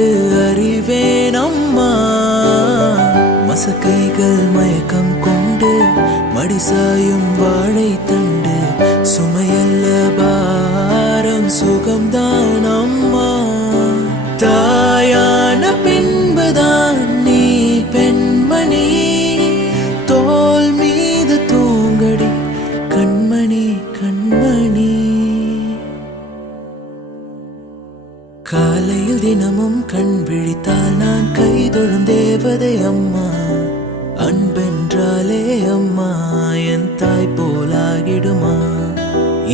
கண்டு அறிவேன் அம்மா. மசக்கைகள் மயக்கம் கொண்டு மடிசாயும் வாழை தண்டு சுமையல்ல பாரம் சுகம்தான் அம்மா. தாயான பின்புதான் நீ பெண்மணி, தோல் மீது தூங்கடி கண்மணி கண்மணி. காலையில் தினமும் கண் விழித்தால் நான் கைதொழும் தேவதை அம்மா. அன்பென்றாலே அம்மா என் தாய் போலாகிடுமா.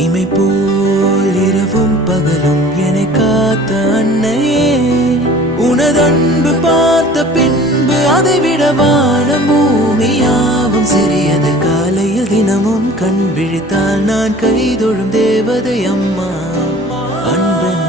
இமை போல் இரவும் பகலும் என்னை காத்த அன்னையே, உனது அன்பு பார்த்த பின்பு அதை விட வானம் பூமியாவும் சிறியது. காலையில் தினமும் கண் விழித்தால் நான் கைதொழும் தேவதை அம்மா. அன்பென்